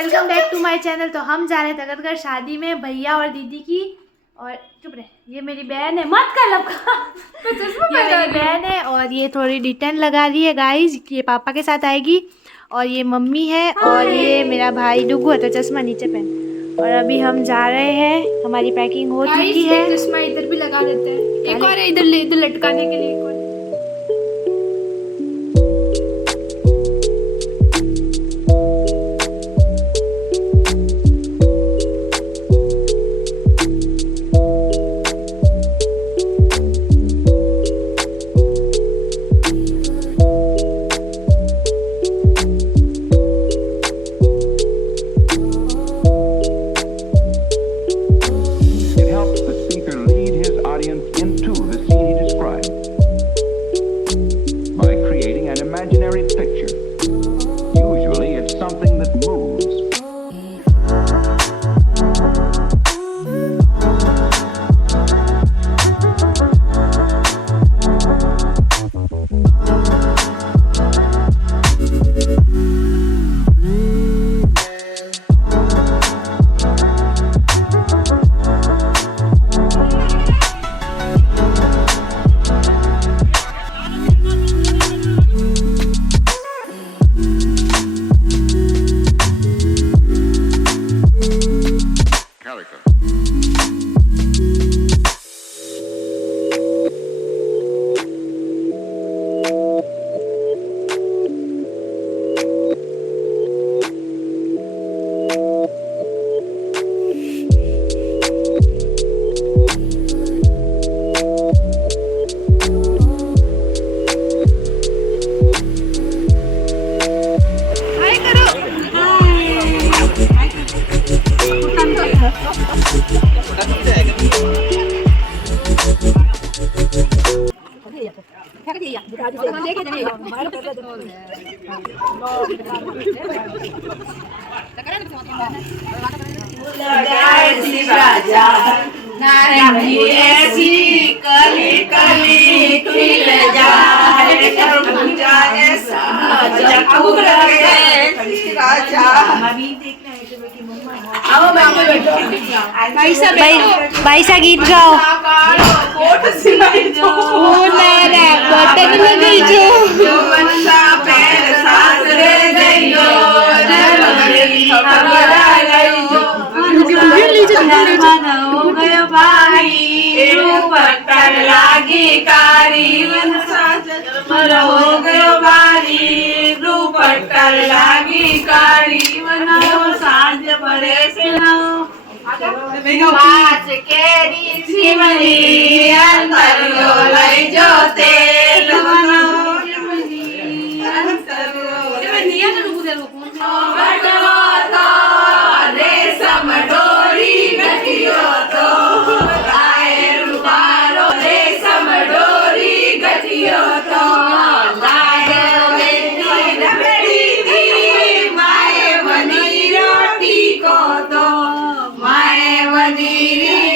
Welcome back to my channel. तो हम जा रहे थे तगतगढ़ शादी में भैया और दीदी की। और चुप रहे, ये मेरी बहन है, मत कर लब ये मेरी बहन है और ये थोड़ी डिटेन लगा रही है गाइज। ये पापा के साथ आएगी और ये मम्मी है और ये मेरा भाई डुगू है, तो चश्मा नीचे पहन। और अभी हम जा रहे हैं, हमारी पैकिंग हो चुकी है। चश्मा इधर भी लगा देते हैं, एक और इधर लटकाने के लिए। भाई सा गीत गाओ।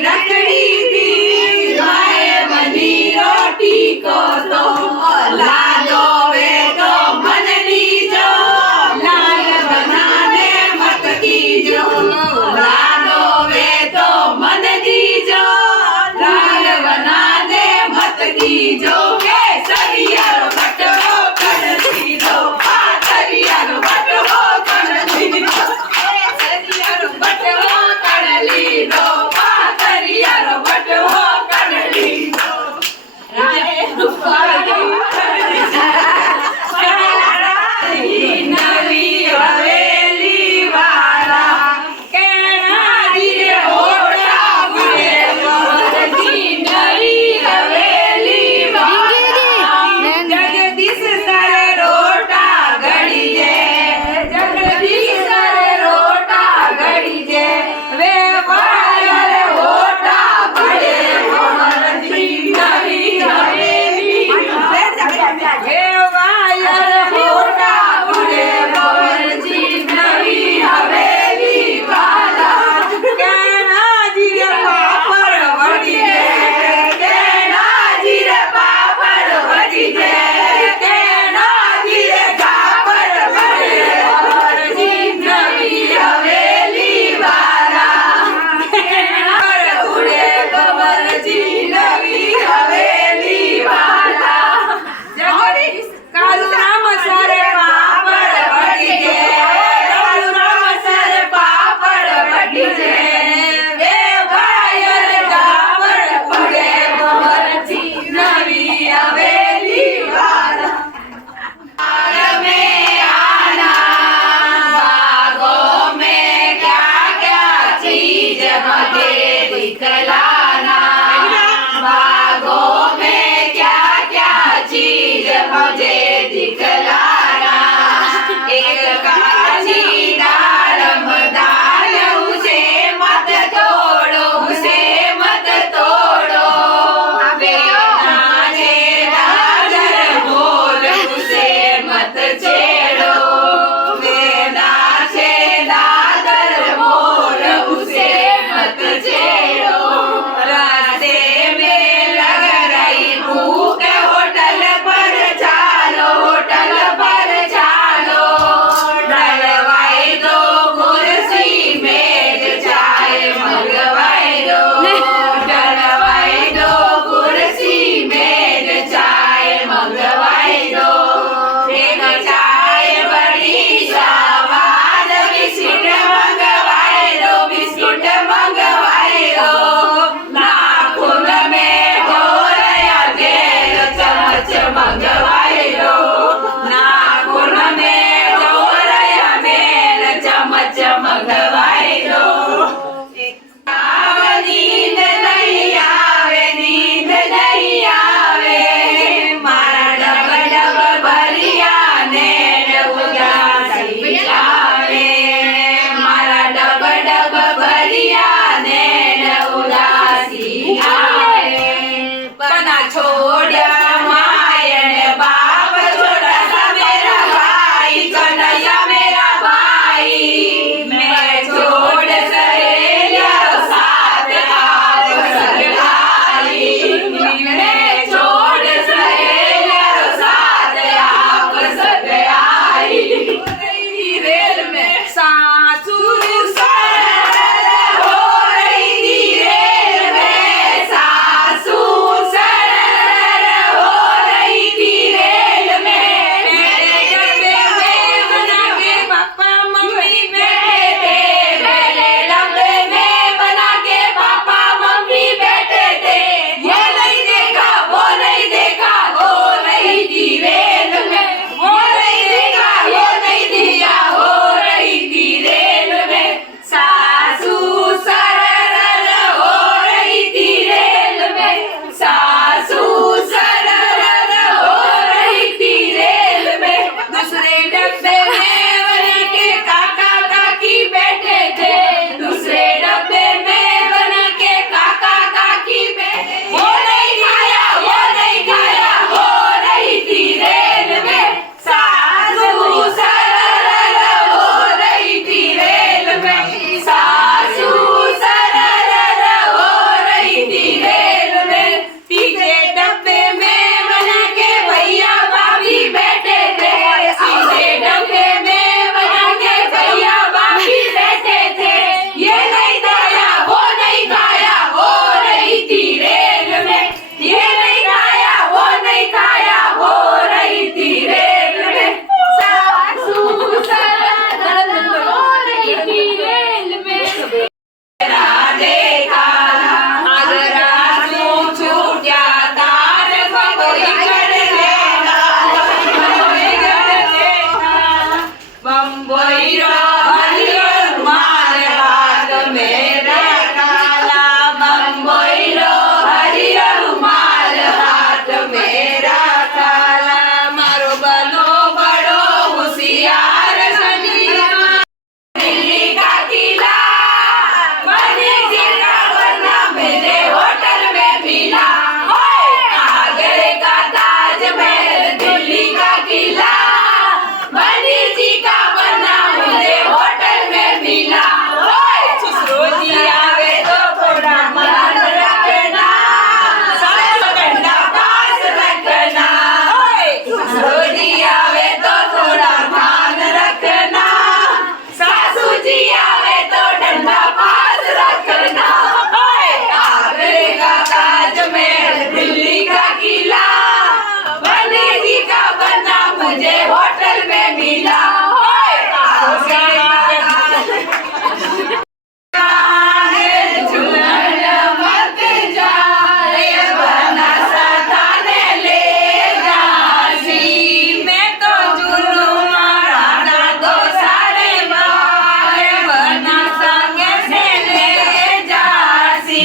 रखड़ी थी माए बनी रोटी को तो ડગમગવાય જો નીંદ નહીં આવે નીંદ નહીં આવે મારા ડબ ડબ ભરિયા ને ઉદાસી આવે મારા ડબ ડબ ભરિયા ને ઉદાસી આવે બના છોડ્યા માયણ બાપ છોડા સા મેરા ભાઈ કનૈયા મેરા ભાઈ મેં છોડ સહેલિયા સાથ આપ સગાઈ મેં છોડ સહેલિયા સાથ આપ સગાઈ રેલ में सासू सरल हो रही थी रेल में सासू सरल हो रही थी रेल में मेरे डब्बे में बना के पापा मम्मी बैठे थे मेरे डब्बे में बना के पापा मम्मी बैठे थे ये नहीं देखा वो नहीं देखा हो रही थी रेल में वो नहीं देखा ये नहीं दिया हो रही थी रेल में सासू सरल हो रही थी रेल में सासू सरल हो रही थी रेल में दूसरे डब्बे में बना के काका काकी बैठे थे दूसरे डब्बे में बना के काका काकी बैठे वो नहीं खाया हो रही थी रेल में सासू सरल हो रही थी रेल में सासू सरल हो रही थी रेल में तीसरे डब्बे में बना के भैया भाभी बैठे थे तीसरे डब्बे में बना के भैया भाभी बैठे थे ये नहीं खाया वो नहीं खाया हो रही थी रेल में ये नहीं खाया वो नहीं खाया हो रही थी रेल में सासू सरल हो रही थी रेल में देखा आगरा छूट जाता रे कोई कर लेना कोई कर लेना बम्बई रो हरियर माल हाथ मेरा काला बम्बई रो हरियर माल हाथ मेरा काला मारो बनो बड़ो होशियार सनिया दिल्ली का किला बनी जी का बना मेरे होटल में मिला आगरे का ताजमहल दिल्ली का किला बनी जी का बना मुझे होटल में मिला रोजी आवे तो थोड़ा मान रखना सास घंटा पास रखना रोजी आवे तो थोड़ा ध्यान रखना सासू जी आवे तो डंडा पास रखना आगरे का ताजमहल दिल्ली का किला बने जी का बना मुझे होटल में मिला झूलन मत जा रे बना सताने ले जासी मैं तो जुलूम राना दो सारे बारे बना संगे से ले जासी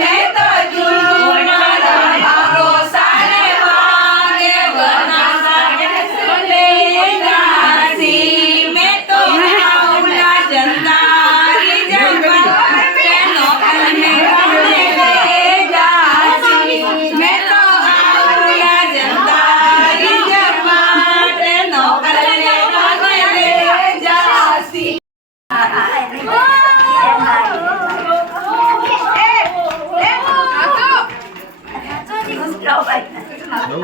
मैं तो जुलूम राना दो सारे बारे बना संगे से ले जासी मैं तो आउला जंदारी जंगल पे नौकर में ले जासी मैं तो आउला जंदारी जंगल पे नौकर में ले जासी Hello.